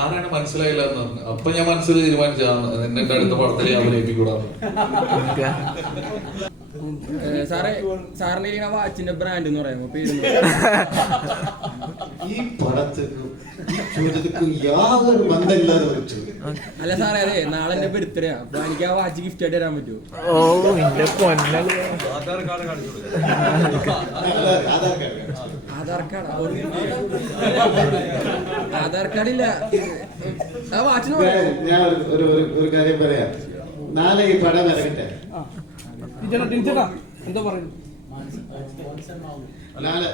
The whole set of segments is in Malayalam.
ആരാണ് മനസ്സിലായില്ല എന്ന് പറഞ്ഞു. അപ്പൊ ഞാൻ മനസ്സിൽ തീരുമാനിച്ചതാണ് എന്നെ അടുത്ത പടത്തിൽ അഭിനയിപ്പിക്കൂടാന്ന് ഓക്കെ. ഏ, സാറേ സാറിന്റെ അച്ഛന്റെ വാച്ചിന്റെ ബ്രാൻഡ് എന്ന് പറയുമ്പോ ഈ പടത്തിനും ഈ ചോദ്യത്തിനും യാതൊരു ബന്ധമില്ലാതെ വെച്ചു അല്ല സാറേ അതെ നാളെ എന്റെ ബർത്ത്ഡേ അപ്പൊ എനിക്ക് ആ വാച്ച് ഗിഫ്റ്റ് ആയിട്ട് തരാൻ പറ്റുമോ? ഓ നിന്റെ പൊന്നൽ. Aadhaar card Aadhaar card Aadhaar card ഇല്ല. ആ വാച്ചിന് ഞാൻ ഒരു- ഒരു ഒരു- ഒരു കാര്യം പറയാം. നാളെ ഈ പടം ഇറങ്ങട്ടെ? എന്താ പറയുന്നത്? നാളെ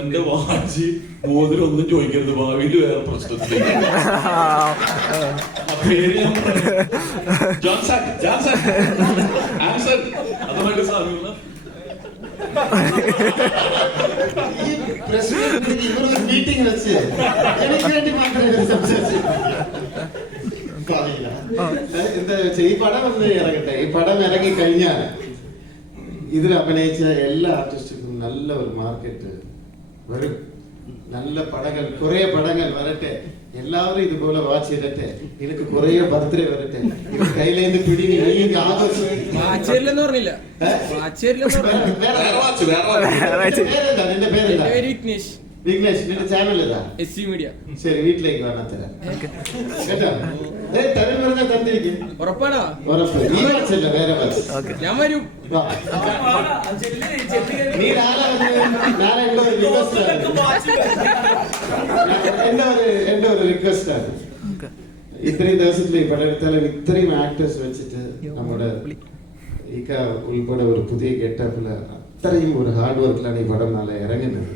എന്റെ വാച്ച് മോതിരം ഒന്നും ചോദിക്കരുത്. ഭാവിയിൽ വേറെ പ്രശ്നത്തിലേക്ക് ആ പേര് ഞാൻ പറയാം. ജോൺസൺ ജോൺസൺ ആൻസൺ അതുമായിട്ട് ഈ പ്രസ് മീറ്റിംഗ് വെച്ച് എനിക്ക് വേണ്ടി മാത്രമേ ഇവർ സംസാരിച്ചു. എന്താ ഈ പടം ഒന്ന് ഇറങ്ങട്ടെ. ഈ പടം ഇറങ്ങി കഴിഞ്ഞാൽ ഇതിൽ അഭിനയിച്ച എല്ലാ ആർട്ടിസ്റ്റുക്കും നല്ല ഒരു മാർക്കറ്റ് വരും നല്ല പടങ്ങൾ കുറെ പടങ്ങൾ വരട്ടെ. എല്ലാവരും ഇതുപോലെ വാച്ച് ചെയ്തിട്ട്. എനിക്ക് കുറേ ബർത്ത്ഡേ വരട്ടെ. ഇത് കയ്യിലേന്ന് വാച്ച് നിന്റെ പേരെന്താ? വിഘ്നേഷ്. വിഘ്നേഷ് നിന്റെ ചാനൽ ഏതാ? എസ് സി മീഡിയ ശരി വീട്ടിലേക്ക് വേണം തരാം. കേട്ടോ? ഏ തരം പറഞ്ഞാൽ തന്നിരിക്കും. ഉറപ്പാണോ? ഉറപ്പ്. ഈ വാച്ചല്ല വേറെ വാച്ച് ഞാൻ വരും. വാ. നീ വന്ന് നാളെ എന്റെ ഒരു റിക്വസ്റ്റ് ആണ് എന്റെ ഒരു എന്റെ ഒരു റിക്വസ്റ്റ് ആണ് ഓക്കെ ഇത്രയും ദിവസത്തിൽ ഈ പടം എടുത്താലും ഇത്രയും ആക്ടേഴ്സ് വെച്ചിട്ട് നമ്മുടെ ഇക്ക ഉൾപ്പെടെ ഒരു പുതിയ ഗെറ്റപ്പിൽ അത്രയും ഒരു ഹാർഡ് വർക്കിലാണ് ഈ പടം നാളെ ഇറങ്ങുന്നത്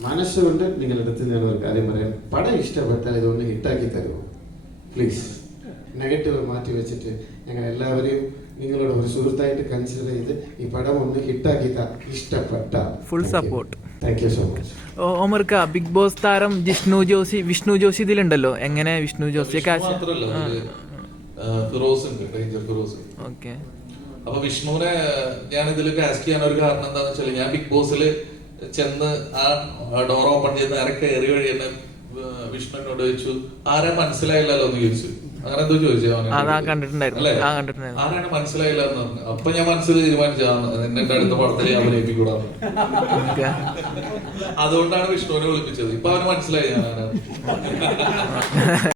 മനസ്സുകൊണ്ട് നിങ്ങളടുത്ത് ഞാൻ ഒരു കാര്യം പറയാം പടം ഇഷ്ടപ്പെട്ടാൽ ഇതൊന്ന് ഹിറ്റാക്കി തരുമോ പ്ലീസ് നെഗറ്റീവ് മാറ്റി വെച്ചിട്ട് ഞങ്ങൾ എല്ലാവരെയും നിങ്ങളുടെ ഒരു സുഹൃത്തായിട്ട് കൺസിഡർ ചെയ്ത് ഈ പടം ഒന്ന് ഹിറ്റാക്കി താ. ഇഷ്ടപ്പെട്ട. Full support thank you so much ഓമർക്ക Big boss താരം ജിഷ്ണു ജോഷി വിഷ്ണു ജോഷി ഇതിലുണ്ടല്ലോ. എങ്ങനെ വിഷ്ണു ജോഷിയെ കാശ് മാത്രല്ല ഫിറോസ് ഉണ്ട് ഡേഞ്ചർ ഫിറോസ്. ഓക്കെ. അപ്പൊ വിഷ്ണുവിനെ ഞാൻ ഇതിൽ കാസ്റ്റ് ചെയ്യാൻ ഒരു കാരണം എന്താണെന്ന് വെച്ചാൽ ഞാൻ ബിഗ് ബോസിൽ ചെന്ന് ആ ഡോർ ഓപ്പൺ ചെയ്ത് നേരെ കയറി വഴി തന്നെ വിഷ്ണുവിനോട് ചോദിച്ചു ആരെ മനസ്സിലായില്ലല്ലോ? എന്ന് ചോദിച്ചു. അങ്ങനെ എന്തോ ചോദിച്ചു അവനെ. കണ്ടിട്ടുണ്ടായിരുന്നു. ആ, കണ്ടിട്ടുണ്ടായിരുന്നു. ആരാണ് മനസ്സിലായില്ല എന്ന് പറഞ്ഞു. അപ്പൊ ഞാൻ മനസ്സിൽ തീരുമാനിച്ചതാണ് എന്നെ അടുത്ത പടത്തിൽ അതുകൊണ്ടാണ് വിഷ്ണുവിനെ വിളിപ്പിച്ചത്. ഇപ്പൊ അവന് മനസ്സിലായി ആരാണ്